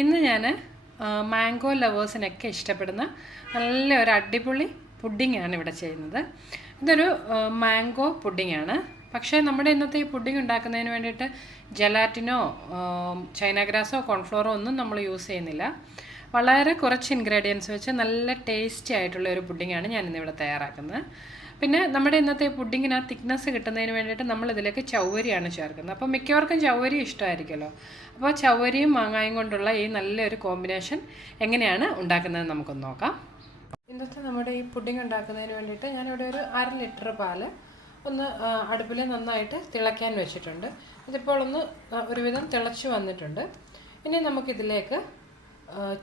ഇന്ന് ഞാൻ മാംഗോ ലവേഴ്സിനൊക്കെ ഇഷ്ടപ്പെടുന്ന നല്ലൊരു അടിപൊളി പുഡിങ്ങാണ് ഇവിടെ ചെയ്യുന്നത്. ഇതൊരു മാംഗോ പുഡിങ്ങാണ്. പക്ഷേ നമ്മുടെ ഇന്നത്തെ ഈ പുഡിങ് ഉണ്ടാക്കുന്നതിന് വേണ്ടിയിട്ട് ജലാറ്റിനോ ചൈന ഗ്രാസോ കോൺഫ്ലോറോ ഒന്നും നമ്മൾ യൂസ് ചെയ്യുന്നില്ല. വളരെ കുറച്ച് ഇൻഗ്രീഡിയൻസ് വെച്ച് നല്ല ടേസ്റ്റി ആയിട്ടുള്ള ഒരു പുഡിങ്ങാണ് ഞാനിന്നിവിടെ തയ്യാറാക്കുന്നത്. പിന്നെ നമ്മുടെ ഇന്നത്തെ പുഡിങ്ങിന് ആ തിക്നെസ് കിട്ടുന്നതിന് വേണ്ടിയിട്ട് നമ്മളിതിലേക്ക് ചവ്വരിയാണ് ചേർക്കുന്നത്. അപ്പോൾ മിക്കവർക്കും ചവ്വരി ഇഷ്ടമായിരിക്കുമല്ലോ. അപ്പോൾ ചവ്വരിയും മാങ്ങായും കൊണ്ടുള്ള ഈ നല്ലൊരു കോമ്പിനേഷൻ എങ്ങനെയാണ് ഉണ്ടാക്കുന്നത് നമുക്കൊന്ന് നോക്കാം. ഇന്നത്തെ നമ്മുടെ ഈ പുഡിങ് ഉണ്ടാക്കുന്നതിന് വേണ്ടിയിട്ട് ഞാനിവിടെ ഒരു 1/2 ലിറ്റർ പാല് ഒന്ന് അടുപ്പിൽ നന്നായിട്ട് തിളയ്ക്കാൻ വെച്ചിട്ടുണ്ട്. ഇതിപ്പോൾ ഒന്ന് ഒരുവിധം തിളച്ച് വന്നിട്ടുണ്ട്. ഇനി നമുക്കിതിലേക്ക്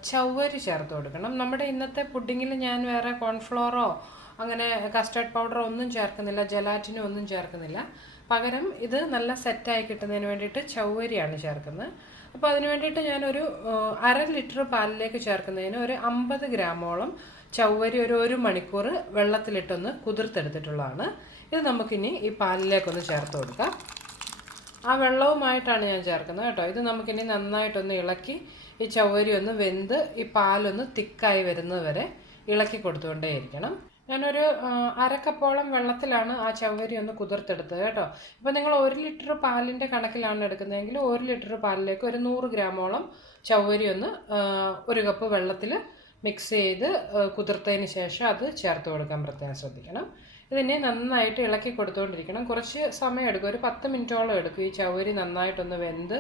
ചവ്വരി ചേർത്ത് കൊടുക്കണം. നമ്മുടെ ഇന്നത്തെ പുഡിങ്ങിൽ ഞാൻ വേറെ കോൺഫ്ലോറോ അങ്ങനെ കസ്റ്റർഡ് പൗഡറോ ഒന്നും ചേർക്കുന്നില്ല, ജലാറ്റിനോ ഒന്നും ചേർക്കുന്നില്ല. പകരം ഇത് നല്ല സെറ്റായി കിട്ടുന്നതിന് വേണ്ടിയിട്ട് ചവ്വരിയാണ് ചേർക്കുന്നത്. അപ്പോൾ അതിന് വേണ്ടിയിട്ട് ഞാനൊരു 1/2 ലിറ്റർ പാലിലേക്ക് ചേർക്കുന്നതിന് ഒരു 50 ഗ്രാമോളം ചവ്വരി ഒരു 1 മണിക്കൂർ വെള്ളത്തിലിട്ടൊന്ന് കുതിർത്തെടുത്തിട്ടുള്ളതാണ്. ഇത് നമുക്കിനി ഈ പാലിലേക്കൊന്ന് ചേർത്ത് കൊടുക്കാം. ആ വെള്ളവുമായിട്ടാണ് ഞാൻ ചേർക്കുന്നത് കേട്ടോ. ഇത് നമുക്കിനി നന്നായിട്ടൊന്ന് ഇളക്കി ഈ ചവ്വരി ഒന്ന് വെന്ത് ഈ പാലൊന്ന് തിക്കായി വരുന്നത് വരെ ഇളക്കി കൊടുത്തുകൊണ്ടേയിരിക്കണം. ഞാനൊരു 1/2 കപ്പോളം വെള്ളത്തിലാണ് ആ ചവ്വരി ഒന്ന് കുതിർത്തെടുത്തത് കേട്ടോ. ഇപ്പോൾ നിങ്ങൾ 1 ലിറ്റർ പാലിൻ്റെ കണക്കിലാണ് എടുക്കുന്നതെങ്കിൽ 1 ലിറ്റർ പാലിലേക്ക് ഒരു 100 ഗ്രാമോളം ചവ്വരി ഒന്ന് 1 കപ്പ് വെള്ളത്തിൽ മിക്സ് ചെയ്ത് കുതിർത്തതിന് ശേഷം അത് ചേർത്ത് കൊടുക്കാൻ പ്രത്യേകം ശ്രദ്ധിക്കണം. ഇതിനെ നന്നായിട്ട് ഇളക്കി കൊടുത്തുകൊണ്ടിരിക്കണം. കുറച്ച് സമയം എടുക്കും, ഒരു 10 മിനിറ്റോളം എടുക്കും ഈ ചവ്വരി നന്നായിട്ടൊന്ന് വെന്ത്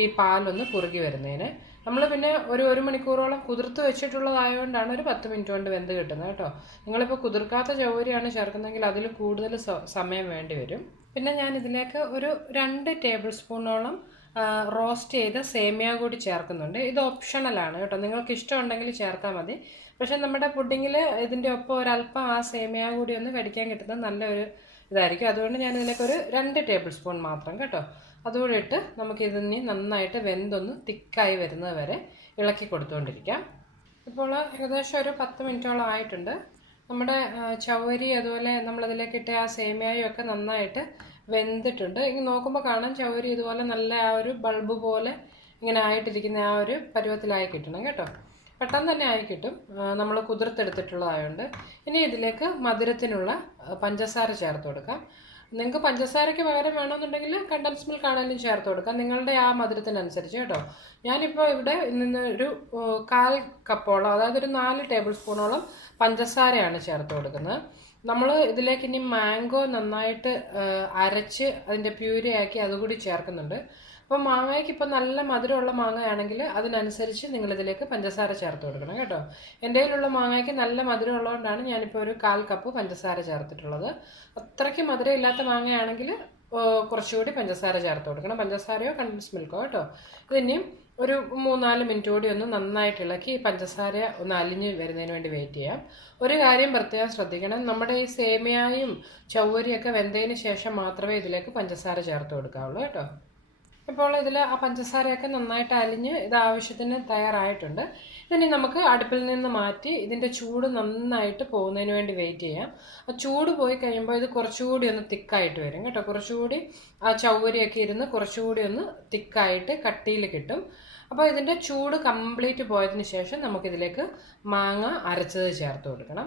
ഈ പാലൊന്ന് കുറുകി വരുന്നതിന്. നമ്മൾ പിന്നെ ഒരു 1 മണിക്കൂറോളം കുതിർത്ത് വെച്ചിട്ടുള്ളതായതുകൊണ്ടാണ് ഒരു 10 മിനിറ്റ് കൊണ്ട് വെന്ത് കിട്ടുന്നത് കേട്ടോ. നിങ്ങളിപ്പോൾ കുതിർക്കാത്ത ചവ്വരിയാണ് ചേർക്കുന്നതെങ്കിൽ അതിൽ കൂടുതൽ സമയം വേണ്ടി വരും. പിന്നെ ഞാൻ ഇതിലേക്ക് ഒരു 2 ടേബിൾ സ്പൂണോളം റോസ്റ്റ് ചെയ്ത സേമിയ കൂടി ചേർക്കുന്നുണ്ട്. ഇത് ഓപ്ഷണലാണ് കേട്ടോ, നിങ്ങൾക്ക് ഇഷ്ടമുണ്ടെങ്കിൽ ചേർത്താൽ മതി. പക്ഷേ നമ്മുടെ പുഡിങ്ങിൽ ഇതിൻ്റെ ഒപ്പം ഒരല്പം ആ സേമിയ കൂടി ഒന്ന് കടിക്കാൻ കിട്ടുന്നത് നല്ലൊരു ഇതായിരിക്കും. അതുകൊണ്ട് ഞാൻ ഇതിലേക്ക് ഒരു 2 ടേബിൾ സ്പൂൺ മാത്രം കേട്ടോ അതുകൂടി ഇട്ട് നമുക്കിതിന് നന്നായിട്ട് വെന്തൊന്ന് തിക്കായി വരുന്നത് വരെ ഇളക്കി കൊടുത്തുകൊണ്ടിരിക്കാം. ഇപ്പോൾ ഏകദേശം ഒരു 10 മിനിറ്റോളം ആയിട്ടുണ്ട്. നമ്മുടെ ചവ്വരി അതുപോലെ നമ്മളതിലേക്ക് ഇട്ട ആ സേമിയയും ഒക്കെ നന്നായിട്ട് വെന്തിട്ടുണ്ട്. ഇങ്ങനെ നോക്കുമ്പോൾ കാണാം ചവ്വരി ഇതുപോലെ നല്ല ആ ഒരു ബൾബ് പോലെ ഇങ്ങനെ ആയിട്ടിരിക്കുന്ന ആ ഒരു പരുവത്തിലായി കിട്ടണം കേട്ടോ. പെട്ടെന്ന് തന്നെ ആയി കിട്ടും, നമ്മൾ കുതിർത്തെടുത്തിട്ടുള്ളതായതുകൊണ്ട്. ഇനി ഇതിലേക്ക് മധുരത്തിനുള്ള പഞ്ചസാര ചേർത്ത് കൊടുക്കാം. നിങ്ങൾക്ക് പഞ്ചസാരയ്ക്ക് പകരം വേണമെന്നുണ്ടെങ്കിൽ കണ്ടൻസ് മിൽക്ക് ആണെങ്കിലും ചേർത്ത് കൊടുക്കാം, നിങ്ങളുടെ ആ മധുരത്തിനനുസരിച്ച് കേട്ടോ. ഞാനിപ്പോൾ ഇവിടെ നിന്ന് ഒരു 1/4 കപ്പോളം, അതായത് ഒരു 4 ടേബിൾ സ്പൂണോളം പഞ്ചസാരയാണ് ചേർത്ത് കൊടുക്കുന്നത്. നമ്മൾ ഇതിലേക്ക് ഇനി മാംഗോ നന്നായിട്ട് അരച്ച് അതിൻ്റെ പ്യൂരിയാക്കി അതുകൂടി ചേർക്കുന്നുണ്ട്. അപ്പോൾ മാങ്ങയ്ക്ക് ഇപ്പോൾ നല്ല മധുരമുള്ള മാങ്ങയാണെങ്കിൽ അതിനനുസരിച്ച് നിങ്ങളിതിലേക്ക് പഞ്ചസാര ചേർത്ത് കൊടുക്കണം കേട്ടോ. എൻ്റെ കയ്യിലുള്ള മാങ്ങയ്ക്ക് നല്ല മധുരം ഉള്ളതുകൊണ്ടാണ് ഞാനിപ്പോൾ ഒരു 1/4 കപ്പ് പഞ്ചസാര ചേർത്തിട്ടുള്ളത്. അത്രയ്ക്ക് മധുരം ഇല്ലാത്ത മാങ്ങയാണെങ്കിൽ കുറച്ചുകൂടി പഞ്ചസാര ചേർത്ത് കൊടുക്കണം, പഞ്ചസാരയോ കണ്ടൻസ് മിൽക്കോ കേട്ടോ. ഇതിനെയും ഒരു 3-4 മിനിറ്റ് കൂടി ഒന്ന് നന്നായിട്ട് ഇളക്കി ഈ പഞ്ചസാര ഒന്ന് അലിഞ്ഞ് വരുന്നതിന് വേണ്ടി വെയിറ്റ് ചെയ്യാം. ഒരു കാര്യം പ്രത്യേകം ശ്രദ്ധിക്കണം, നമ്മുടെ ഈ സേമിയയും ചവ്വരിയൊക്കെ വെന്തതിന് ശേഷം മാത്രമേ ഇതിലേക്ക് പഞ്ചസാര ചേർത്ത് കൊടുക്കാവുള്ളൂ കേട്ടോ. ഇപ്പോൾ ഇതിൽ ആ പഞ്ചസാരയൊക്കെ നന്നായിട്ട് അലിഞ്ഞ് ഇത് ആവശ്യത്തിന് തയ്യാറായിട്ടുണ്ട്. ഇതിനെ നമുക്ക് അടുപ്പിൽ നിന്ന് മാറ്റി ഇതിൻ്റെ ചൂട് നന്നായിട്ട് പോകുന്നതിന് വേണ്ടി വെയിറ്റ് ചെയ്യാം. ആ ചൂട് പോയി കഴിയുമ്പോൾ ഇത് കുറച്ചുകൂടി ഒന്ന് തിക്കായിട്ട് വരും കേട്ടോ. കുറച്ചുകൂടി ആ ചവ്വരിയൊക്കെ ഇരുന്ന് കുറച്ചുകൂടി ഒന്ന് തിക്കായിട്ട് കട്ടിയിൽ കിട്ടും. അപ്പോൾ ഇതിൻ്റെ ചൂട് കംപ്ലീറ്റ് പോയതിന് ശേഷം നമുക്കിതിലേക്ക് മാങ്ങ അരച്ചത് ചേർത്ത് കൊടുക്കണം.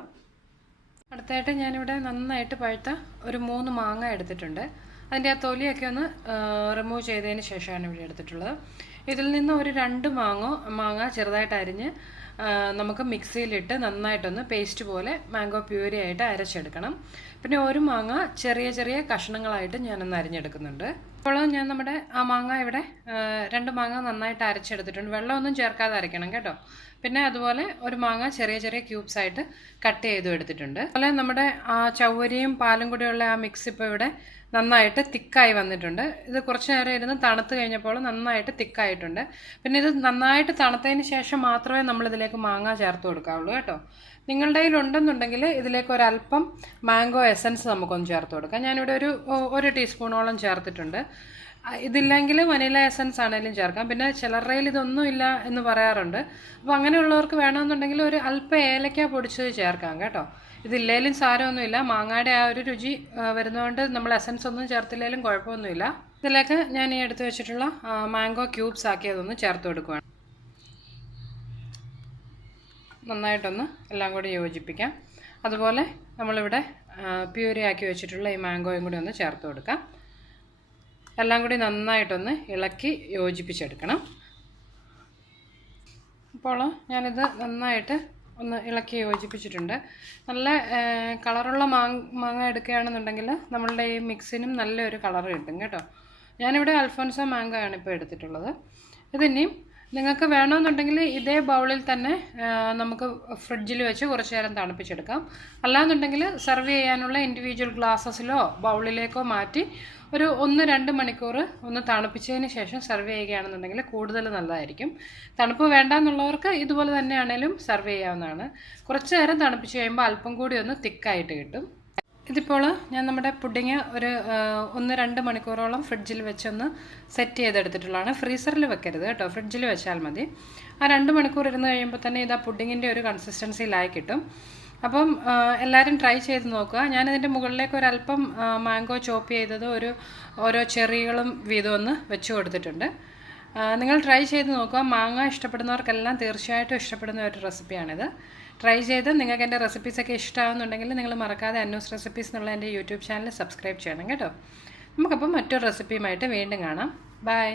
അടുത്തായിട്ട് ഞാനിവിടെ നന്നായിട്ട് പഴുത്ത ഒരു 3 മാങ്ങ എടുത്തിട്ടുണ്ട്. അതിൻ്റെ ആ തൊലിയൊക്കെ ഒന്ന് റിമൂവ് ചെയ്തതിന് ശേഷമാണ് ഇവിടെ എടുത്തിട്ടുള്ളത്. ഇതിൽ നിന്ന് ഒരു 2 മാങ്ങ ചെറുതായിട്ട് അരിഞ്ഞ് നമുക്ക് മിക്സിയിലിട്ട് നന്നായിട്ടൊന്ന് പേസ്റ്റ് പോലെ മാംഗോ പ്യൂരി ആയിട്ട് അരച്ചെടുക്കണം. പിന്നെ ഒരു മാങ്ങ ചെറിയ ചെറിയ കഷ്ണങ്ങളായിട്ട് ഞാനൊന്ന് അരിഞ്ഞെടുക്കുന്നുണ്ട്. അപ്പോൾ ഞാൻ നമ്മുടെ ആ മാങ്ങ ഇവിടെ 2 മാങ്ങ നന്നായിട്ട് അരച്ചെടുത്തിട്ടുണ്ട്. വെള്ളമൊന്നും ചേർക്കാതെ അരയ്ക്കണം കേട്ടോ. പിന്നെ അതുപോലെ ഒരു മാങ്ങ ചെറിയ ചെറിയ ക്യൂബ്സ് ആയിട്ട് കട്ട് ചെയ്തും എടുത്തിട്ടുണ്ട്. അതുപോലെ നമ്മുടെ ആ ചവ്വരിയും പാലും കൂടിയുള്ള ആ മിക്സ് ഇപ്പോൾ ഇവിടെ നന്നായിട്ട് തിക്കായി വന്നിട്ടുണ്ട്. ഇത് കുറച്ച് നേരം ഇരുന്ന് തണുത്ത് കഴിഞ്ഞപ്പോൾ നന്നായിട്ട് തിക്കായിട്ടുണ്ട്. പിന്നെ ഇത് നന്നായിട്ട് തണുത്തതിന് ശേഷം മാത്രമേ നമ്മളിതിലേക്ക് മാങ്ങ ചേർത്ത് കൊടുക്കാവുള്ളൂ കേട്ടോ. നിങ്ങളുടെ കയ്യിലുണ്ടെന്നുണ്ടെങ്കിൽ ഇതിലേക്ക് ഒരല്പം മാംഗോ എസൻസ് നമുക്കൊന്ന് ചേർത്ത് കൊടുക്കാം. ഞാനിവിടെ ഒരു 1 ടീസ്പൂണോളം ചേർത്തിട്ടുണ്ട്. ഇതില്ലെങ്കിൽ വനില എസൻസ് ആണെങ്കിലും ചേർക്കാം. പിന്നെ ചിലരുടെ കയ്യിൽ ഇതൊന്നും ഇല്ല എന്ന് പറയാറുണ്ട്. അപ്പോൾ അങ്ങനെയുള്ളവർക്ക് വേണമെന്നുണ്ടെങ്കിൽ ഒരു അല്പം ഏലക്ക പൊടിച്ചത് ചേർക്കാം കേട്ടോ. ഇതില്ലെങ്കിലും സാരമൊന്നുമില്ല, മാങ്ങയുടെ ആ ഒരു രുചി വരുന്നതുകൊണ്ട് നമ്മൾ എസൻസ് ഒന്നും ചേർത്തില്ലെങ്കിലും കുഴപ്പമൊന്നുമില്ല. ഇതിലേക്ക് ഞാൻ ഈ എടുത്ത് വെച്ചിട്ടുള്ള മാംഗോ ക്യൂബ്സ് ആക്കിയതൊന്ന് ചേർത്ത് കൊടുക്കുകയാണ്. നന്നായിട്ടൊന്ന് എല്ലാം കൂടി യോജിപ്പിക്കാം. അതുപോലെ നമ്മളിവിടെ പ്യൂരിയാക്കി വെച്ചിട്ടുള്ള ഈ മാംഗോയും കൂടി ഒന്ന് ചേർത്ത് കൊടുക്കാം. എല്ലാം കൂടി നന്നായിട്ടൊന്ന് ഇളക്കി യോജിപ്പിച്ചെടുക്കണം. അപ്പോൾ ഞാനിത് നന്നായിട്ട് ഒന്ന് ഇളക്കി യോജിപ്പിച്ചിട്ടുണ്ട്. നല്ല കളറുള്ള മാങ്ങ എടുക്കുകയാണെന്നുണ്ടെങ്കിൽ നമ്മളുടെ ഈ മിക്സിനും നല്ലൊരു കളർ കിട്ടും കേട്ടോ. ഞാനിവിടെ അൽഫോൻസോ മാംഗോ ആണ് ഇപ്പോൾ എടുത്തിട്ടുള്ളത്. ഇതിനെയും നിങ്ങൾക്ക് വേണമെന്നുണ്ടെങ്കിൽ ഇതേ ബൗളിൽ തന്നെ നമുക്ക് ഫ്രിഡ്ജിൽ വെച്ച് കുറച്ച് നേരം തണുപ്പിച്ചെടുക്കാം. അല്ലാന്നുണ്ടെങ്കിൽ സെർവ് ചെയ്യാനുള്ള ഇൻഡിവിജ്വൽ ഗ്ലാസസിലോ ബൗളിലേക്കോ മാറ്റി ഒരു 1-2 മണിക്കൂർ ഒന്ന് തണുപ്പിച്ചതിന് ശേഷം സെർവ് ചെയ്യുകയാണെന്നുണ്ടെങ്കിൽ കൂടുതൽ നല്ലതായിരിക്കും. തണുപ്പ് വേണ്ടാന്നുള്ളവർക്ക് ഇതുപോലെ തന്നെയാണേലും സെർവ് ചെയ്യാവുന്നതാണ്. കുറച്ച് നേരം തണുപ്പിച്ച് കഴിയുമ്പോൾ അല്പം കൂടി ഒന്ന് തിക്കായിട്ട് കിട്ടും. ഇതിപ്പോൾ ഞാൻ നമ്മുടെ പുഡിങ് ഒരു 1-2 മണിക്കൂറോളം ഫ്രിഡ്ജിൽ വെച്ചൊന്ന് സെറ്റ് ചെയ്തെടുത്തിട്ടുള്ളതാണ്. ഫ്രീസറിൽ വെക്കരുത് കേട്ടോ, ഫ്രിഡ്ജിൽ വെച്ചാൽ മതി. ആ 2 മണിക്കൂർ ഇരുന്ന് കഴിയുമ്പോൾ തന്നെ ഇതാ പുഡിങ്ങിൻ്റെ ഒരു കൺസിസ്റ്റൻസിയിലായി കിട്ടും. അപ്പം എല്ലാവരും ട്രൈ ചെയ്ത് നോക്കുക. ഞാനിതിൻ്റെ മുകളിലേക്ക് ഒരല്പം മാംഗോ ചോപ്പ് ചെയ്തത് ഓരോ ചെറികളും വീതം ഒന്ന് വെച്ച് കൊടുത്തിട്ടുണ്ട്. നിങ്ങൾ ട്രൈ ചെയ്ത് നോക്കുക. മാങ്ങ ഇഷ്ടപ്പെടുന്നവർക്കെല്ലാം തീർച്ചയായിട്ടും ഇഷ്ടപ്പെടുന്ന ഒരു റെസിപ്പിയാണിത്. ട്രൈ ചെയ്ത് നിങ്ങൾക്ക് എൻ്റെ റെസിപ്പീസൊക്കെ ഇഷ്ടമാകുന്നുണ്ടെങ്കിൽ നിങ്ങൾ മറക്കാതെ അന്നൂസ് റെസിപ്പീസ് എന്നുള്ള എൻ്റെ യൂട്യൂബ് ചാനൽ സബ്സ്ക്രൈബ് ചെയ്യണം കേട്ടോ. നമുക്കപ്പം മറ്റൊരു റെസിപ്പിയുമായിട്ട് വീണ്ടും കാണാം. ബൈ.